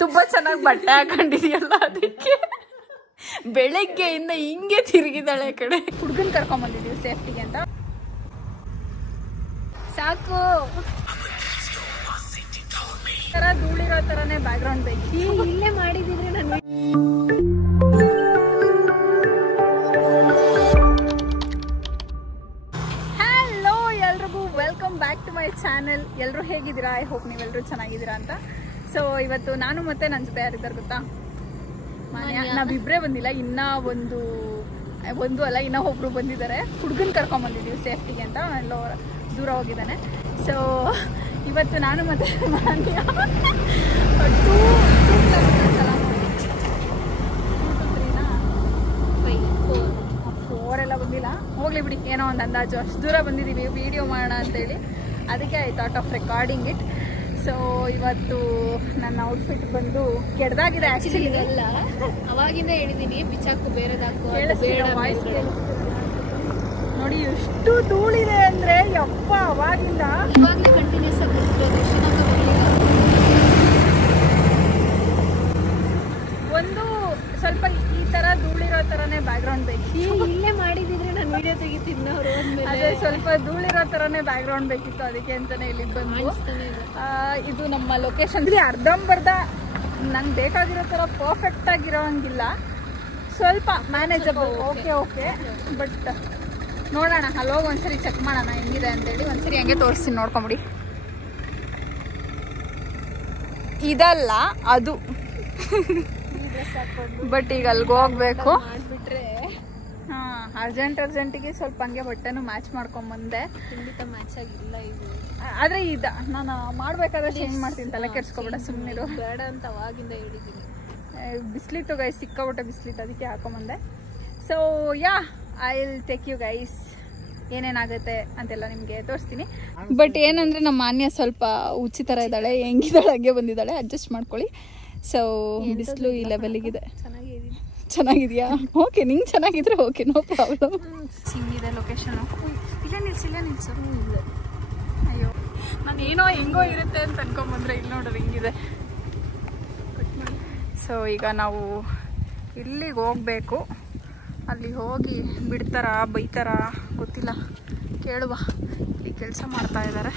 ತುಂಬಾ ಚೆನ್ನಾಗಿ ಬಟ್ಟೆ ಹಾಕೊಂಡಿದೆಯಲ್ಲ ಅದಕ್ಕೆ ಬೆಳಗ್ಗೆಯಿಂದ ಹಿಂಗೆ ತಿರುಗಿದಾಳೆ ಕಡೆ. ಹುಡುಗನ್ ಕರ್ಕೊಂಡ್ ಬಂದಿದೀವಿ ಸೇಫ್ಟಿಗೆ ಅಂತ. ಸಾಕು ತರ ಧೂಳಿರೋ ತರನೇ ಬ್ಯಾಕ್ ಗ್ರೌಂಡ್ ಬೇಕು. ಇಲ್ಲೇ ಮಾಡಿದಿದ್ರೆ ನಾನು. ಹಲೋ ಎಲ್ರಿಗೂ welcome back to my channel. ಎಲ್ಲರೂ ಹೇಗಿದ್ದೀರಾ? ಐ ಹೋಪ್ ನೀವೆಲ್ಲರೂ ಚೆನ್ನಾಗಿದ್ದೀರಾ ಅಂತ. ಸೊ ಇವತ್ತು ನಾನು ಮತ್ತೆ ನನ್ನ ಜೊತೆ ಯಾರಿದ್ದಾರೆ ಗೊತ್ತಾ? ನಾವಿಬ್ರೇ ಬಂದಿಲ್ಲ, ಇನ್ನ ಒಂದು ಅಲ್ಲ ಇನ್ನ ಒಬ್ರು ಬಂದಿದ್ದಾರೆ. ಹುಡುಗನ್ ಕರ್ಕೊಂಡ್ ಬಂದಿದ್ದೀವಿ ಸೇಫ್ಟಿಗೆ ಅಂತ. ಎಲ್ಲೋ ದೂರ ಹೋಗಿದ್ದಾನೆ. ಸೊ ಇವತ್ತು ನಾನು ಮತ್ತೆ ಮಾನ್ಯ 4 ಎಲ್ಲ ಬಂದಿಲ್ಲ, ಹೋಗ್ಲಿ ಬಿಡಿ, ಏನೋ ಒಂದು ಅಂದಾಜು ಅಷ್ಟು ದೂರ ಬಂದಿದ್ದೀವಿ ವಿಡಿಯೋ ಮಾಡೋಣ ಅಂತೇಳಿ. ಅದಕ್ಕೆ I thought of recording it. So ಇವತ್ತು ನನ್ನ ಔಟ್ಫಿಟ್ ಬಂದು ಕೆಡ್ದಾಗಿದೆ. ಆ್ಯಕ್ಚುಲಿ ಎಲ್ಲ ಅವಾಗಿಂದ ಹೇಳಿದ್ದೀನಿ ಬಿಚ್ಚಾಕು ಬೇರೆದಾಕು ನೋಡಿ ಎಷ್ಟು ಧೂಳಿದೆ ಅಂದ್ರೆ ಯಪ್ಪ. ಅವಾಗಿಂದ ಇವಾಗಲೇ ಕಂಟಿನ್ಯೂಸ್ ಆಗಿ ಒಂದು ಸ್ವಲ್ಪ ಈ ತರ ಧೂಳಿರೋ ತರನೇ ಬ್ಯಾಕ್ ಗ್ರೌಂಡ್ ಬೇಕು. ಇಲ್ಲೇ ಮಾಡಿದಿದ್ರೆ ನಾನು ವಿಡಿಯೋ ತೆಗಿತಿದ್ನವ್ರು. ಅದೇ ಸ್ವಲ್ಪ ಧೂಳಿರೋ ತರನೇ ಬ್ಯಾಕ್ ಗ್ರೌಂಡ್ ಬೇಕಿತ್ತು, ಅದಕ್ಕೆ ಅಂತಾನೆ ಇಲ್ಲಿಗೆ ಬಂದು. ಇದು ನಮ್ಮ ಲೊಕೇಶನ್. ಅರ್ಧಂಬರ್ಧ ನಂಗೆ ಬೇಕಾಗಿರೋ ತರ ಪರ್ಫೆಕ್ಟ್ ಆಗಿರೋ ಹಂಗಿಲ್ಲ, ಸ್ವಲ್ಪ ಮ್ಯಾನೇಜಬಲ್. ಓಕೆ ಬಟ್ ನೋಡೋಣ, ಅಲ್ಲೋಗಿ ಒಂದ್ಸರಿ ಚೆಕ್ ಮಾಡೋಣ ಹೆಂಗಿದೆ ಅಂತೇಳಿ. ಒಂದ್ಸರಿ ಹೆಂಗೆ ತೋರಿಸ್ತೀನಿ, ನೋಡ್ಕೊಂಬಿಡಿ. ಇದಲ್ಲ ಅದು ಬಟ್ ಈಗ ಅಲ್ಲಿಗೆ ಹೋಗ್ಬೇಕು. ಹಾ, ಅರ್ಜೆಂಟಿಗೆ ಸ್ವಲ್ಪ ಹಂಗೆ ಬಟ್ಟೆನು ಮ್ಯಾಚ್ ಮಾಡ್ಕೊಂಡ್ ಬಂದೆ. ಖಂಡಿತ ಮ್ಯಾಚ್ ಆಗಿಲ್ಲ ಇದು. ಆದ್ರೆ ನಾನು ಮಾಡ್ಬೇಕಾದ್ರೆ ಚೇಂಜ್ ಮಾಡ್ತೀನಿ, ತಲೆ ಕೆಡ್ಸ್ಕೊಬೇಡ, ಸುಮ್ಮನಿರು. ಬೇಡ ಅಂತ ಅವಾಗಿಂದ ಹೇಳಿದ್ದೀನಿ. ಬಿಸ್ಲಿತ್ತು ಗೈಸ್, ಸಿಕ್ಕಾಬಿಟ್ಟೆ ಬಿಸ್ಲಿತ್ತು, ಅದಕ್ಕೆ ಹಾಕೊಂಬಂದೆ. So yeah, I will take you guys, ಏನೇನಾಗುತ್ತೆ ಅಂತೆಲ್ಲ ನಿಮಗೆ ತೋರಿಸ್ತೀನಿ. ಬಟ್ ಏನಂದ್ರೆ ನಮ್ಮ ಮಾನ್ಯ ಸ್ವಲ್ಪ ಹುಚ್ಚಿ ಥರ ಇದ್ದಾಳೆ, ಹೆಂಗಿದ್ದಾಳೆ ಹಂಗೆ ಬಂದಿದ್ದಾಳೆ, ಅಡ್ಜಸ್ಟ್ ಮಾಡ್ಕೊಳ್ಳಿ. ಸೊ ಬಿಸಿಲು ಈ ಲೆವೆಲಿಗಿದೆ. ಚೆನ್ನಾಗಿದೆಯಾ? ಓಕೆ, ನಿಂಗೆ ಚೆನ್ನಾಗಿದ್ರೆ ಓಕೆ, ನೋ ಪ್ರಾಬ್ಲಮ್. ಹಿಂಗಿದೆ ಲೊಕೇಶನು. ಇಲ್ಲೇ ನಿಲ್ಸು. ಅಯ್ಯೋ, ನಾನು ಏನೋ ಹೆಂಗೋ ಇರುತ್ತೆ ಅಂತ ಅನ್ಕೊಂಬಂದ್ರೆ ಇಲ್ಲಿ ನೋಡ್ರಿ ಹಿಂಗಿದೆ. ಸೊ ಈಗ ನಾವು ಇಲ್ಲಿಗೆ ಹೋಗ್ಬೇಕು. ಅಲ್ಲಿ ಹೋಗಿ ಬಿಡ್ತಾರಾ ಬೈತಾರಾ ಗೊತ್ತಿಲ್ಲ, ಕೇಳುವ. ಇಲ್ಲಿ ಕೆಲಸ ಮಾಡ್ತಾ ಇದ್ದಾರೆ.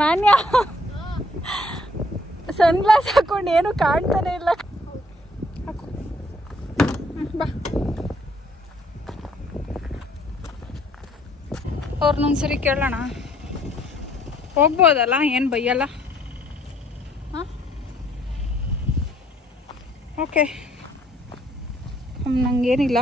ಮಾನ್ಯ ಸನ್ಗ್ಲಾಸ್ ಹಾಕೊಂಡು ಏನು ಕಾಣ್ತಾನೆ ಇಲ್ಲ. ಹಾಕು, ಬಾ. ಅವ್ರನ್ನೊಂದ್ಸರಿ ಕೇಳೋಣ, ಹೋಗ್ಬೋದಲ್ಲ, ಏನು ಬೈಯಲ್ಲ? ಹಾಂ, ಓಕೆ, ನಂಗೇನಿಲ್ಲ.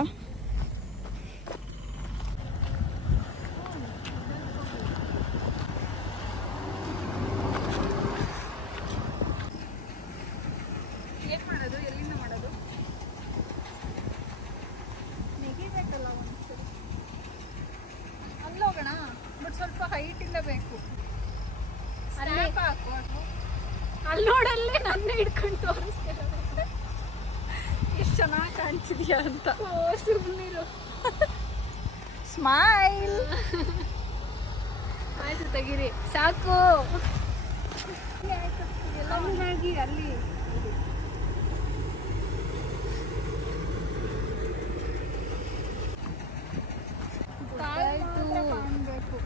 ಏನು ಮಾಡೋದು, ಎಲ್ಲಿಂದ ಮಾಡೋದು? ನೆಗಿಬೇಕಲ್ಲ ಒಂದ್ಸರಿ. ಅಲ್ಲೋಗೋಣ, ಬಟ್ ಸ್ವಲ್ಪ ಹೈಟಿಂದ ಬೇಕು. ಹಾಕು, ಅಲ್ಲಿ ನೋಡಲ್ಲೇ ನನ್ನ ಹಿಡ್ಕೊಂಡು ತೋರಿಸ್ತಾರೆ ಎಷ್ಟು ಚೆನ್ನಾಗಿ ಕಾಣಿಸಿದ್ಯಾ ಅಂತ. ಸುಮ್ಮನಿರು. ಸ್ಮೈಲ್. ಆಯ್ತು, ತೆಗೀರಿ, ಸಾಕು. ಅಲ್ಲಿ ಕಾಣಬೇಕು.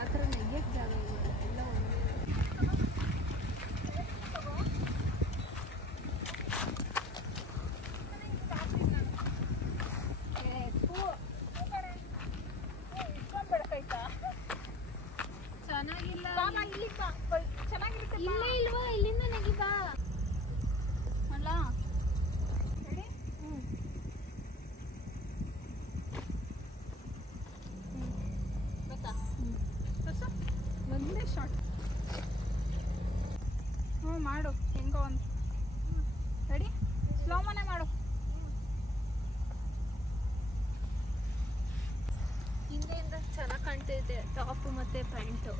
ಆ ಥರ ನೆಗೆಯಕ್ಕೆ ಜಾಗ ಎಲ್ಲ ಚೆನ್ನಾಗಿಲ್ಲ. ಇಲ್ಲೇ ಇಲ್ವಾ? ಇಲ್ಲಿಂದ ನೆಗಿತಾ ಅಲ್ಲ ಹೇಳಿ. ಒಂದೇ ಶಾರ್ಟ್. ಮಾಡು, ಹೆಂಗೋ ಒಂದು ರೆಡಿ. ಸ್ಲೋ ಮನೆ ಮಾಡು. ಹಿಂದೆಯಿಂದ ಚೆನ್ನಾಗಿ ಕಾಣ್ತೈತೆ ಟಾಪ್ ಮತ್ತೆ ಪ್ಯಾಂಟು.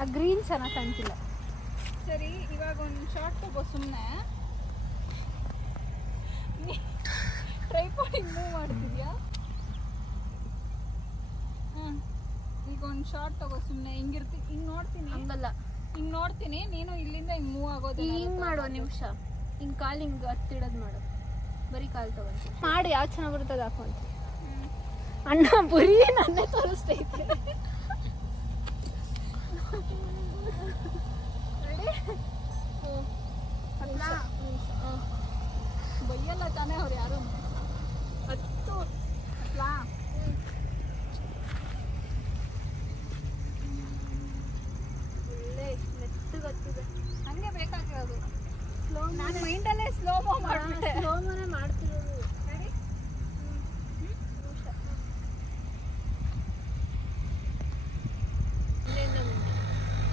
ಆ ಗ್ರೀನ್ ಚೆನ್ನಾಗಿ ಕಾಣ್ತಿಲ್ಲ. ಸರಿ, ಇವಾಗ ಒಂದು ಶಾರ್ಟ್ ತಗೋ ಸುಮ್ಮನೆ. ಟ್ರೈಪಾಡ್ ಮೂವ್ ಮಾಡ್ತಿದ್ಯಾ? ಈಗ ಈಗ ಒಂದು ಶಾರ್ಟ್ ತಗೋ ಸುಮ್ಮನೆ ಹಿಂಗಿರ್ತೀನಿ ಹಿಂಗೆ ನೋಡ್ತೀನಿ ಹಂಗಲ್ಲ ಹಿಂಗೆ ನೋಡ್ತೀನಿ ನೀನು ಇಲ್ಲಿಂದ ಹಿಂಗೆ ಮೂವ್ ಆಗೋದು ಹಿಂಗ್ ಮಾಡು ನಿಮಿಷ ಹಿಂಗ್ ಕಾಲ್ ಹಿಂಗ್ ಹತ್ತಿಡೋದು ಮಾಡು ಬರೀ ಕಾಲ್ ತಗೊಂಡು ಮಾಡು ಯಾವ್ದು ಚೆನ್ನಾಗಿ ಬರ್ತದೆ ಹಾಕೊಂತ ಅಣ್ಣ ಬರೀ ನನ್ನೇ ತೋರಿಸ್ತೈತೆ ಬೈಯಲ್ಲ ತಾನೇ ಅವ್ರು ಯಾರು ಹತ್ತು ಒಳ್ಳೆ ಮೆತ್ತಗತ್ತಿದೆ ಹಂಗೆ ಬೇಕಾಗಿರೋದು ಸ್ಲೋ ನಾನು ಮೈಂಡಲ್ಲೇ ಸ್ಲೋ ಮೋ ಮಾಡಿಬಿಟ್ಟೆ ಸ್ಲೋಮೋನೇ ಮಾಡ್ತಿರೋದು ರೆಡಿ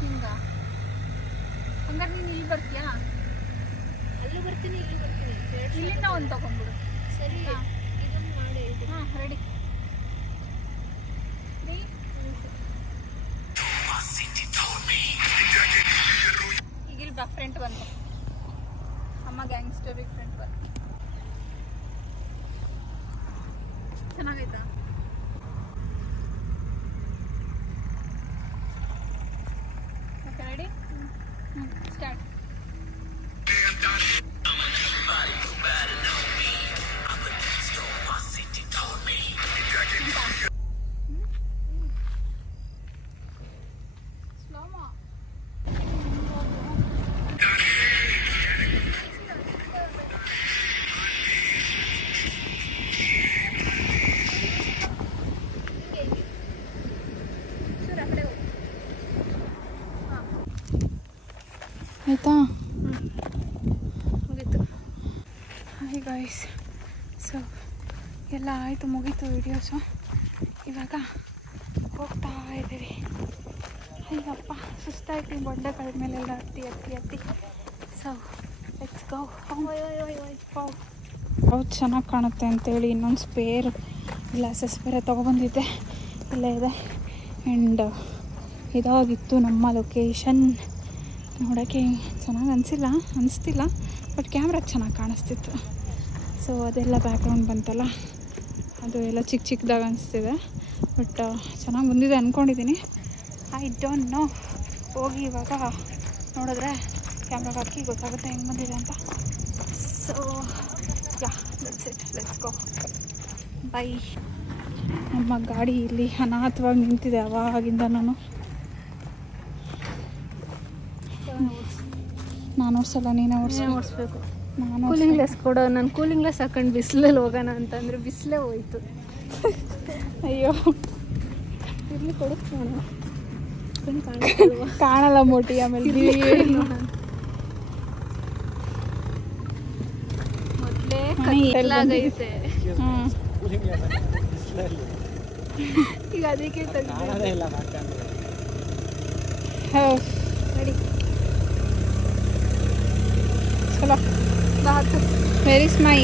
ಹಿಂಗ ಹಂಗಾರೆ ನೀನು ಇಲ್ಲಿ ಬರ್ತೀಯಾ ಅಲ್ಲಿ ಬರ್ತೀನಿ ಇಲ್ಲಿ ಬರ್ತೀನಿ ಇಲ್ಲಿಂದ ಒಂದು ತಗೊಂಡ್ಬಿಡು ಸರಿ ಇದನ್ನು ಮಾಡಿ ಹಾಂ ರೆಡಿ ಈಗ ಇಲ್ಲಿ ಬಾ ಫ್ರಂಟ್ ಬಂದು ಅಮ್ಮ ಗ್ಯಾಂಗ್ಸ್ಟರಿಗೆ ಫ್ರಂಟ್ ಬಂದು ಚೆನ್ನಾಗೈತಾ ಓಕೆ ರೆಡಿ ಸ್ಟಾರ್ಟ್ ಸ್ಲೋಮೋ ಆಯ್ತಾ ಮುಗೀತು ಹಾಯ್ ಗಾಯ್ಸ್ ಸೊ ಎಲ್ಲ ಆಯಿತು ಮುಗೀತು ವಿಡಿಯೋಸು ಇವಾಗ ಹೋಗ್ತಾ ಇದ್ದೀವಿ ಅಯ್ಯಪ್ಪ ಸುಸ್ತಾಯ್ತು ಬಂಡೆಗಳ ಮೇಲೆಲ್ಲ ಹತ್ತಿ ಸೊ ಲೆಟ್ಸ್ ಗೋ ಹೌದು ಚೆನ್ನಾಗಿ ಕಾಣುತ್ತೆ ಅಂತೇಳಿ ಇನ್ನೊಂದು ಸ್ಪೇರ್ ಗ್ಲಾಸಸ್ ಬೇರೆ ತೊಗೊಬಂದಿದ್ದೆ ಇಲ್ಲೇ ಇದೆ ಆ್ಯಂಡ್ ಇದಾಗಿತ್ತು ನಮ್ಮ ಲೊಕೇಶನ್ ನೋಡೋಕ್ಕೆ ಚೆನ್ನಾಗಿ ಅನಿಸ್ತಿಲ್ಲ ಬಟ್ ಕ್ಯಾಮ್ರಾಗೆ ಚೆನ್ನಾಗಿ ಕಾಣಿಸ್ತಿತ್ತು ಸೊ ಅದೆಲ್ಲ ಬ್ಯಾಕ್ಗ್ರೌಂಡ್ ಬಂತಲ್ಲ ಅದು ಎಲ್ಲ ಚಿಕ್ಕದಾಗಿ ಅನಿಸ್ತಿದೆ ಬಟ್ ಚೆನ್ನಾಗಿ ಬಂದಿದೆ ಅಂದ್ಕೊಂಡಿದ್ದೀನಿ ಐ ಡೋಂಟ್ ನೋ ಹೋಗಿ ಇವಾಗ ನೋಡಿದ್ರೆ ಕ್ಯಾಮ್ರಾಗೆ ಹಾಕಿ ಗೊತ್ತಾಗುತ್ತೆ ಹೆಂಗೆ ಬಂದಿದೆ ಅಂತ so yeah let's go by ನಮ್ಮ ಗಾಡಿ ಇಲ್ಲಿ ಅನಾಥವಾಗಿ ನಿಂತಿದೆ ಅವಾಗಿಂದ ನಾನು ಓಡಿಸಲ್ಲ ನೀನೇ ಓಡಿಸ್ಬೇಕು ನಾನು ಕೂಲಿಂಗ್ ಗ್ಲಾಸ್ ಕೊಡೋ ನಾನು ಕೂಲಿಂಗ್ ಗ್ಲಾಸ್ ಹಾಕೊಂಡು ಬಿಸಿಲಲ್ಲಿ ಹೋಗೋಣ ಅಂತಂದ್ರೆ ಬಿಸಿಲೇ ಹೋಯ್ತು ಅಯ್ಯೋ ಇರ್ಲಿ ಕೊಡಿಸ್ಕೋಣ ಕಾಣಲ್ಲ ಮೋಟಿ ಆಮೇಲೆ ಮೊದಲೇ ಹ್ಞೂ ಕತ್ತಲಾಗೈತೆ ಈಗ ಅದಕ್ಕೆ ರೆಡಿ ಚಲೋ ಬಾತು ವೆರಿ ಸ್ಮೈ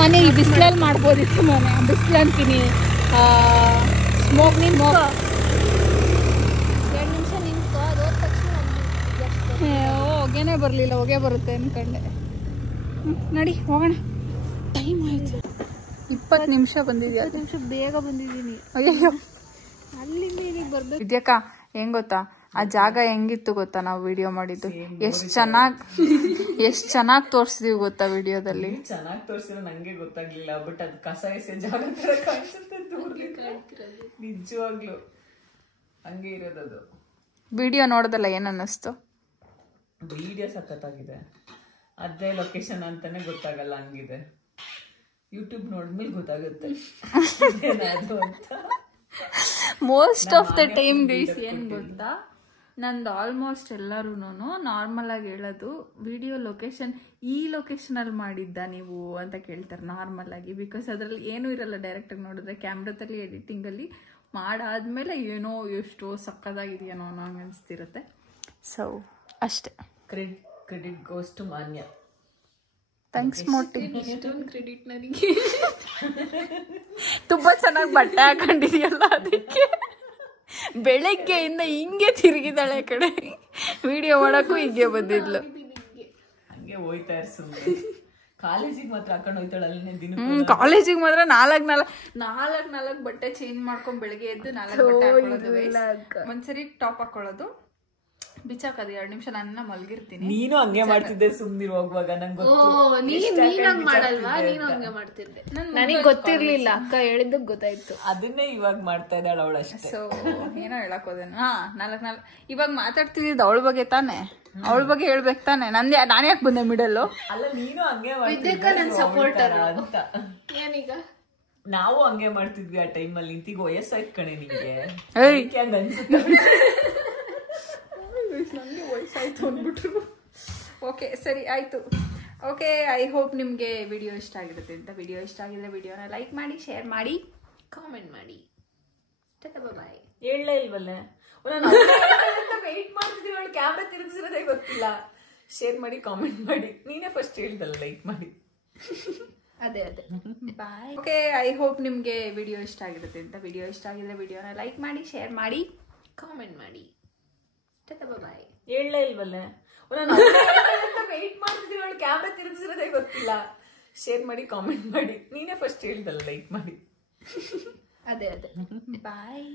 ಮನೆ ಈ ಬಿಸಿಲಲ್ಲಿ ಮಾಡ್ಬೋದಿತ್ತು ಮನೆ ಬಿಸಿಲು ಅಂತೀನಿ ಸ್ಮೋಕ್ ನಿಂತ್ಕೋ 2 ನಿಮಿಷ ನಿಂತ್ಕೋ ಅದು ಹೋದ ತಕ್ಷಣ ಹೊಗೆನೇ ಬರಲಿಲ್ಲ ಹೊಗೆ ಬರುತ್ತೆ ಅಂದ್ಕೊಂಡೆ ನಡಿ ಹೋಗೋಣ ಟೈಮ್ ಆಯಿತು 20 ನಿಮಿಷ ಬಂದಿದ್ಯಾ 20 ನಿಮಿಷ ಬೇಗ ಬಂದಿದ್ದೀನಿ ಅಯ್ಯೋ ಅಲ್ಲಿಂದ ಇಲ್ಲಿಗೆ ಬರ್ಬೇಕು ವಿದ್ಯಾಕ ಹೆಂಗ್ ಗೊತ್ತಾ ಆ ಜಾಗ ಹೆಂಗಿತ್ತು ಗೊತ್ತಾ ನಾವು ವಿಡಿಯೋ ಮಾಡಿದ್ದು ಎಷ್ಟು ಚೆನ್ನಾಗಿ ತೋರಿಸಿದೀವಿ ಗೊತ್ತಾ ವಿಡಿಯೋದಲ್ಲಿ ಚೆನ್ನಾಗಿ ತೋರಿಸಿದ್ರೆ ನಂಗೆ ಗೊತ್ತಾಗ್ಲಿಲ್ಲ ಬಟ್ ಅದು ಕಸ ಎಸೆ ಜಾಗ ತರ ಕಾಣಿಸುತ್ತೆ ನಿಜವಾಗ್ಲು ಹಂಗೆ ಇರೋದದು ವಿಡಿಯೋ ನೋಡೋದಲ್ಲ ಏನ್ ಅನ್ನಿಸ್ತು ವಿಡಿಯೋ ಸಖತ್ತಾಗಿದೆ ಅದೇ ಲೊಕೇಶನ್ ಅಂತಾನೆ ಗೊತ್ತಾಗಲ್ಲ ಹಂಗಿದೆ ಯೂಟ್ಯೂಬ್ ನೋಡಿದ್ಮೇಲೆ ಗೊತ್ತಾಗುತ್ತೆ ಅದು ಅಂತ most of the time guys ಏನ್ ಗೊತ್ತಾ ನಂದು ಆಲ್ಮೋಸ್ಟ್ ಎಲ್ಲರೂ ನಾರ್ಮಲ್ ಆಗಿ ಹೇಳೋದು ವಿಡಿಯೋ ಲೊಕೇಶನ್ ಈ ಲೊಕೇಶನ್ ಅಲ್ಲಿ ಮಾಡಿದ್ದ ನೀವು ಅಂತ ಕೇಳ್ತಾರೆ ನಾರ್ಮಲ್ ಆಗಿ ಬಿಕಾಸ್ ಅದ್ರಲ್ಲಿ ಏನೂ ಇರಲ್ಲ ಡೈರೆಕ್ಟ್ ಆಗಿ ನೋಡಿದ್ರೆ ಕ್ಯಾಮ್ರಾದಲ್ಲಿ ಎಡಿಟಿಂಗ್ ಅಲ್ಲಿ ಮಾಡಾದ್ಮೇಲೆ ಏನೋ ಎಷ್ಟೋ ಸಕ್ಕದಾಗಿದೆಯೇನೋ ಅನ್ನೋ ಹಂಗೆ ಅನಿಸ್ತಿರುತ್ತೆ ಸೊ ಅಷ್ಟೇ ಕ್ರೆಡಿಟ್ ಗೋಸ್ ಟು ಮಾನ್ಯ ಥ್ಯಾಂಕ್ಸ್ ಮೋಟಿ ಇಷ್ಟೊಂದು ಕ್ರೆಡಿಟ್ ನನಗೆ ತುಂಬಾ ಚೆನ್ನಾಗಿ ಬಟ್ಟೆ ಹಾಕೊಂಡಿದೆಯಲ್ಲ ಅದಕ್ಕೆ ಬೆಳಗ್ಗೆಯಿಂದ ಹಿಂಗೆ ತಿರುಗಿದಾಳೆ ಕಡೆ ವಿಡಿಯೋ ಮಾಡಕ್ಕೂ ಹಿಂಗೆ ಬಂದಿದ್ಲು ಹಂಗೆ ಹೋಯ್ತಾ ಸುಮ್ಮನೆ ಕಾಲೇಜಿಗೆ ಮಾತ್ರ ಹಾಕೊಂಡು ಹೋಯ್ತಾಳ ಅಲ್ಲೇ ದಿನ. ಕಾಲೇಜಿಗೆ ಮಾತ್ರ ನಾಲ್ಕು ಬಟ್ಟೆ ಚೇಂಜ್ ಮಾಡ್ಕೊಂಡ್ ಬೆಳಿಗ್ಗೆ ಎದ್ದು 4 ಬಟ್ಟೆ ಹಾಕೊಳ್ಳೋದು, ಒಂದ್ಸರಿ ಟಾಪ್ ಹಾಕೊಳ್ಳೋದು, ಬಿಚ್ಚಾಕದು 2 ನಿಮಿಷ ನನ್ನ ಮಲ್ಗಿರ್ತೀನಿ. ನೀನು ಹಂಗೆ ಮಾಡ್ತಿದ್ದೆ ಸುಮ್ನಿರು ಹೋಗುವಾಗ. ನಂಗೆ ನೀನ್ ಹಂಗ್ ಮಾಡಲ್ವಾ? ನೀನು ಹಂಗೆ ಮಾಡ್ತಿದ್ದೆ, ನನಗ್ ಗೊತ್ತಿರ್ಲಿಲ್ಲ. ಅಕ್ಕ ಹೇಳಿದ್ದಕ್ ಗೊತ್ತಾಯ್ತು. ಅದನ್ನೇ ಇವಾಗ ಮಾಡ್ತಾ ಇದ್ದಾಳ ಅವಳು ಅಷ್ಟೇ. ಸೊ ಏನೋ ಹೇಳಕ್ ಹೋದೇನು. ನಾಲ್ಕು ಇವಾಗ ಮಾತಾಡ್ತಿದ್ದ ಅವಳ ಬಗ್ಗೆ ತಾನೆ, ಅವಳ ಬಗ್ಗೆ ಹೇಳ್ಬೇಕು ತಾನೆ. ನಾನು ಯಾಕೆ ಬಂದೆ ಮಿಡಲ್ಲು? ಅಲ್ಲ ನೀನು ಹಂಗೆ ನನ್ ಸಪೋರ್ಟರ್ ಅಂತ. ಏನೀಗ ನಾವು ಹಂಗೆ ಮಾಡ್ತಿದ್ವಿ ಆ ಟೈಮಲ್ಲಿ. ಇಂತೀಗ ವಯಸ್ಸಾಯ್ತು ಕಣೆ ನಿಂಗೆ, ಹಂಗ ಅನ್ಸುತ್ತೆ. ನನಗೆ ವಯಸ್ಸಾಯ್ತು ಅಂದ್ಬಿಟ್ರು. ಓಕೆ ಸರಿ ಆಯ್ತು. ಓಕೆ, ಐ ಹೋಪ್ ನಿಮಗೆ ವಿಡಿಯೋ ಇಷ್ಟ ಆಗಿರುತ್ತೆ ಅಂತ. ವಿಡಿಯೋ ಇಷ್ಟ ಆಗಿದ್ರೆ ವಿಡಿಯೋನ ಲೈಕ್ ಮಾಡಿ, ಶೇರ್ ಮಾಡಿ, ಕಾಮೆಂಟ್ ಮಾಡಿ. ಬಾಯ್. ಹೇಳಲೇ ಇಲ್ವಲ್ಲೇ, ವೆಯ್ಟ್ ಮಾಡ್ತಿದ್ದೀವಿ. ಅವಳು ಕ್ಯಾಮ್ರಾ ತಿರುಗಿಸಿರೋದೇ ಗೊತ್ತಿಲ್ಲ. ಶೇರ್ ಮಾಡಿ, ಕಾಮೆಂಟ್ ಮಾಡಿ. ನೀನೇ ಫಸ್ಟ್ ಹೇಳ್ದಲ್ಲ ಲೈಕ್ ಮಾಡಿ. ಅದೇ ಬಾಯ್. ಓಕೆ, ಐ ಹೋಪ್ ನಿಮಗೆ ವಿಡಿಯೋ ಇಷ್ಟ ಆಗಿರುತ್ತೆ ಅಂತ. ವಿಡಿಯೋ ಇಷ್ಟ ಆಗಿದ್ರೆ ವಿಡಿಯೋನ ಲೈಕ್ ಮಾಡಿ, ಶೇರ್ ಮಾಡಿ, ಕಾಮೆಂಟ್ ಮಾಡಿ. ಬಾಯ್. ಹೇಳಲೇ ಇಲ್ವಲ್ಲೇ, ವೆಯ್ಟ್ ಮಾಡ್ತಿದ್ದೀವಿ. ಅವಳು ಕ್ಯಾಮ್ರಾ ತಿರುಗಿಸಿರೋದೇ ಗೊತ್ತಿಲ್ಲ. ಶೇರ್ ಮಾಡಿ, ಕಾಮೆಂಟ್ ಮಾಡಿ. ನೀನೇ ಫಸ್ಟ್ ಹೇಳ್ದಲ್ಲ ಲೈಕ್ ಮಾಡಿ. ಅದೇ ಬಾಯ್.